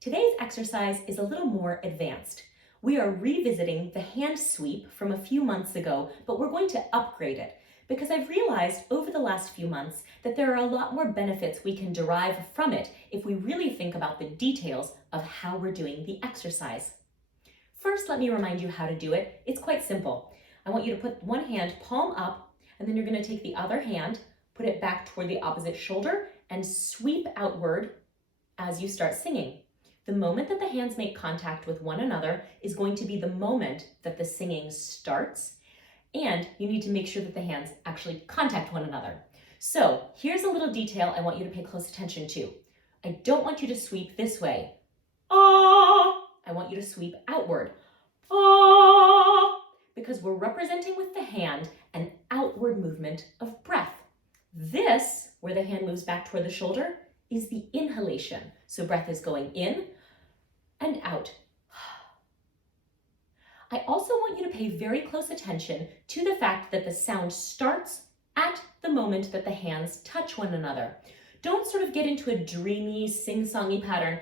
Today's exercise is a little more advanced. We are revisiting the hand sweep from a few months ago, but we're going to upgrade it because I've realized over the last few months that there are a lot more benefits we can derive from it if we really think about the details of how we're doing the exercise. First, let me remind you how to do it. It's quite simple. I want you to put one hand palm up, and then you're going to take the other hand, put it back toward the opposite shoulder, and sweep outward as you start singing. The moment that the hands make contact with one another is going to be the moment that the singing starts, and you need to make sure that the hands actually contact one another. So here's a little detail I want you to pay close attention to. I don't want you to sweep this way. Ah! I want you to sweep outward. Ah! Because we're representing with the hand an outward movement of breath. This, where the hand moves back toward the shoulder, is the inhalation. So breath is going in and out. I also want you to pay very close attention to the fact that the sound starts at the moment that the hands touch one another. Don't sort of get into a dreamy, sing-songy pattern.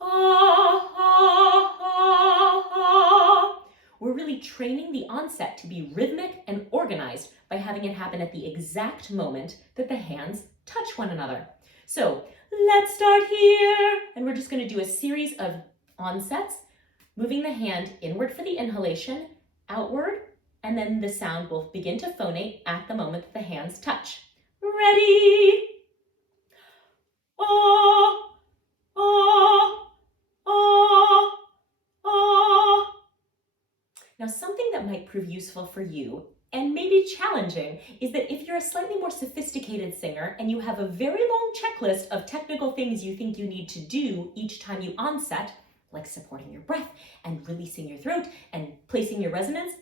Ah, ah, ah, ah. We're really training the onset to be rhythmic and organized by having it happen at the exact moment that the hands touch one another. So let's start here. And we're just going to do a series of onsets, moving the hand inward for the inhalation, outward, and then the sound will begin to phonate at the moment that the hands touch. Ready? Ah, ah, ah, ah. Now, something that might prove useful for you and maybe challenging is that if you're a slightly more sophisticated singer and you have a very long checklist of technical things you think you need to do each time you onset, like supporting your breath and releasing your throat and placing your resonance,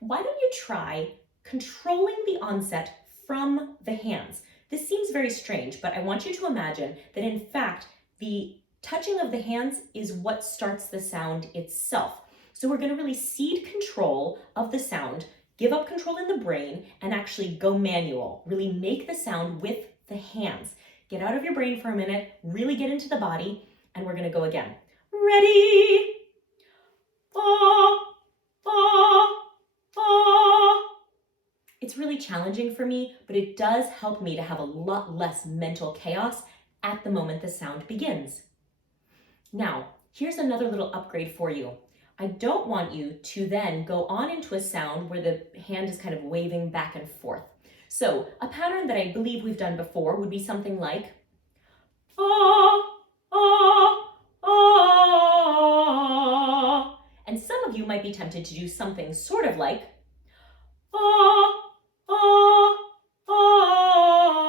why don't you try controlling the onset from the hands? This seems very strange, but I want you to imagine that in fact, the touching of the hands is what starts the sound itself. So we're going to really cede control of the sound, give up control in the brain, and actually go manual. Really make the sound with the hands. Get out of your brain for a minute, really get into the body, and we're going to go again. Ready? Ah, ah, ah. It's really challenging for me, but it does help me to have a lot less mental chaos at the moment the sound begins. Now, here's another little upgrade for you. I don't want you to then go on into a sound where the hand is kind of waving back and forth. So a pattern that I believe we've done before would be something like ah, ah, ah. And some of you might be tempted to do something sort of like ah, ah, ah.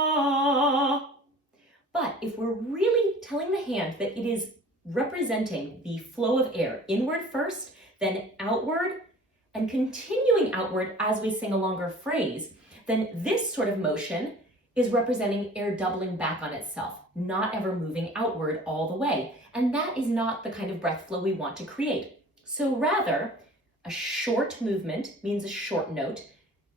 But if we're really telling the hand that it is representing the flow of air inward first, then outward, and continuing outward as we sing a longer phrase, then this sort of motion is representing air doubling back on itself, not ever moving outward all the way. And that is not the kind of breath flow we want to create. So rather, a short movement means a short note.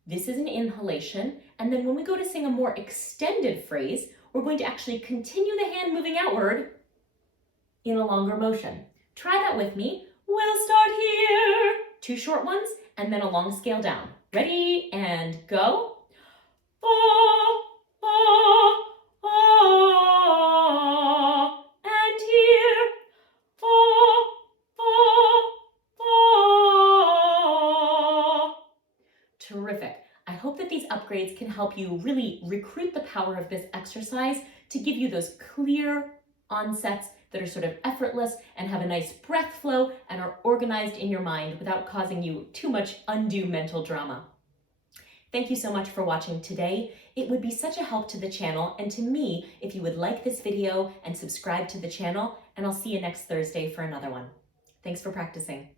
This is an inhalation. And then when we go to sing a more extended phrase, we're going to actually continue the hand moving outward in a longer motion. Try that with me. We'll start here. 2 short ones and then a long scale down. Ready and go. Ah, ah, ah. And here. Ah, ah, ah. Terrific. I hope that these upgrades can help you really recruit the power of this exercise to give you those clear onsets that are sort of effortless and have a nice breath flow and are organized in your mind without causing you too much undue mental drama. Thank you so much for watching today. It would be such a help to the channel and to me if you would like this video and subscribe to the channel, and I'll see you next Thursday for another one. Thanks for practicing.